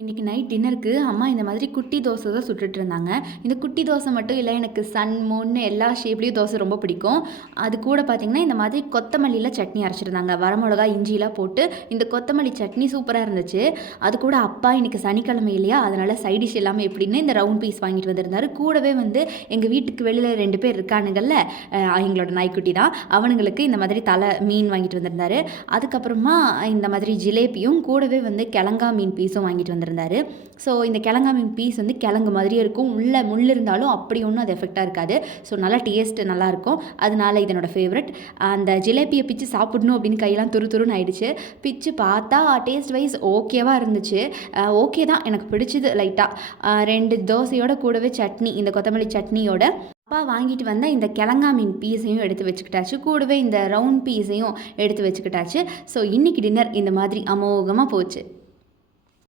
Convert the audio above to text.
இன்னைக்கு நைட் டின்னருக்கு அம்மா இந்த மாதிரி குட்டி தோசை தான் சுட்டுட்டு இருந்தாங்க. இந்த குட்டி தோசை மட்டும் இல்ல, எனக்கு சன், மூன் எல்லா ஷேப்லயும் தோசை ரொம்ப பிடிக்கும். அது கூட பார்த்தீங்கன்னா, இந்த மாதிரி கொத்தமல்லியில சட்னி அரைச்சிருந்தாங்க. வரமிளகா, இஞ்சிலாம் போட்டு இந்த கொத்தமல்லி சட்னி சூப்பரா இருந்துச்சு. அது கூட அப்பா இன்னைக்கு சனிக்கிழமை இல்லையா, அதனால சைட் டிஷ் எல்லாமே எப்படின்னு இந்த ரவுண்ட் பீஸ் வாங்கிட்டு வந்திருந்தாரு. கூடவே வந்து எங்க வீட்டுக்கு வெளியில 2 பேர் இருக்கானுங்கல்ல, எங்களோட நாய்க்குட்டி தான். அவனுங்களுக்கு இந்த மாதிரி தலை மீன் வாங்கிட்டு வந்திருந்தாரு. அதுக்கப்புறமா இந்த மாதிரி ஜிலேபியும் கூடவே வந்து கிழங்கா மீன் பீஸும் வாங்கிட்டு வந்திருந்தாரு. ஸோ இந்த கிழங்கா மீன் பீஸ் வந்து கிழங்கு மாதிரியே இருக்கும். உள்ள முள் இருந்தாலும் அப்படி ஒன்றும் அது எஃபெக்டாக இருக்காது. ஸோ நல்லா டேஸ்ட் நல்லாயிருக்கும். அதனால இது என்னோட ஃபேவரட். அந்த ஜிலேபியை பிச்சு சாப்பிடணும் அப்படின்னு கையெல்லாம் துரு துருன்னு ஆயிடுச்சு. பிச்சு பார்த்தா டேஸ்ட் வைஸ் ஓகேவாக இருந்துச்சு. ஓகே தான், எனக்கு பிடிச்சது லைட்டாக. 2 தோசையோட கூடவே சட்னி, இந்த கொத்தமல்லி சட்னியோட அப்பா வாங்கிட்டு வந்த இந்த கிழங்கா மீன் பீஸையும் எடுத்து வச்சுக்கிட்டாச்சு. கூடவே இந்த ரவுண்ட் பீஸையும் எடுத்து வச்சுக்கிட்டாச்சு. ஸோ இன்னைக்கு டின்னர் இந்த மாதிரி அமோகமாக போச்சு.